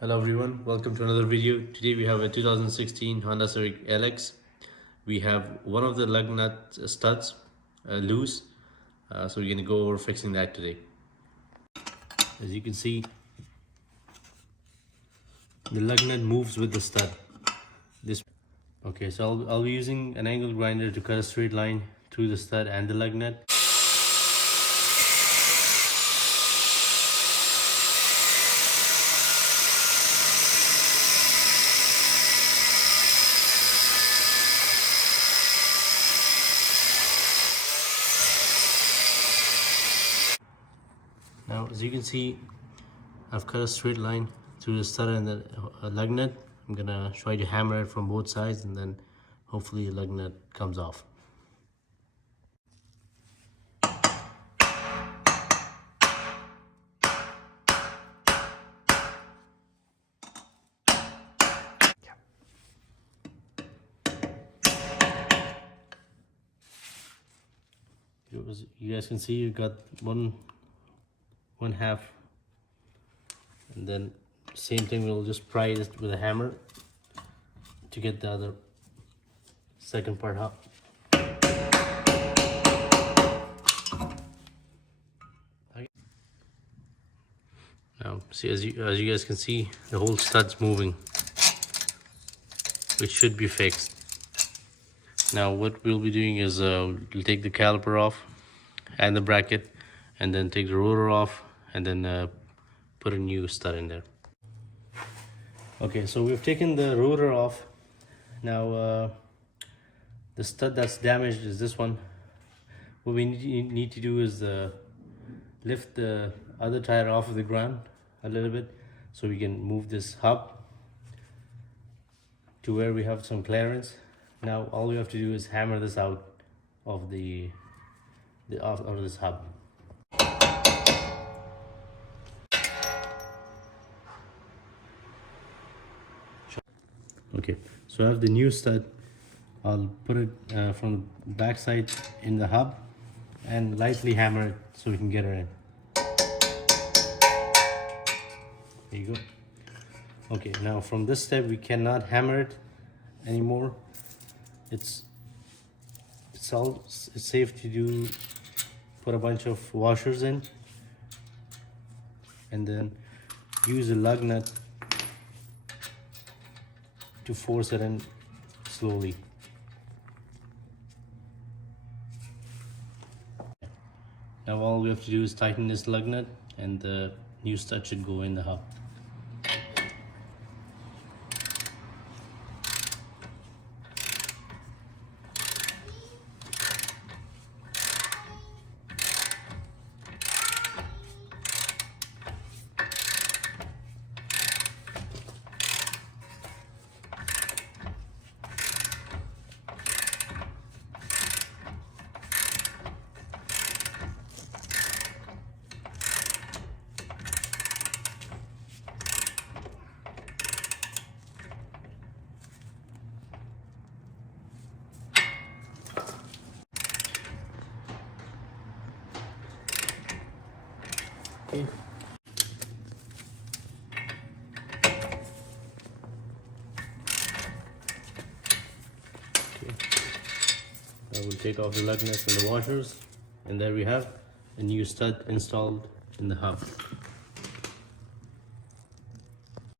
Hello everyone, welcome to another video. Today we have a 2016 Honda Civic LX. We have one of the lug nut studs loose, so we're going to go over fixing that today. As you can see, the lug nut moves with the stud. So I'll be using an angle grinder to cut a straight line through the stud and the lug nut. Now, as you can see, I've cut a straight line through the stud and the lug nut. I'm gonna try to hammer it from both sides, and then hopefully the lug nut comes off. You guys can see you got one half, and then same thing, we'll just pry it with a hammer to get the other second part up. Now see, as you guys can see, the whole stud's moving, which should be fixed. Now what we'll be doing is we'll take the caliper off and the bracket, and then take the rotor off, and then put a new stud in there. Okay, so we've taken the rotor off. Now the stud that's damaged is this one. What we need to do is lift the other tire off of the ground a little bit, so we can move this hub to where we have some clearance. Now all we have to do is hammer this out of out of this hub. Okay, so I have the new stud. I'll put it from the back side in the hub and lightly hammer it so we can get her in. There you go. Okay, now from this step we cannot hammer it anymore. It's safe to put a bunch of washers in, and then use a lug nut to force it in slowly. Now all we have to do is tighten this lug nut, and the new stud should go in the hub. Okay. I will take off the lug nuts and the washers, and there we have a new stud installed in the hub.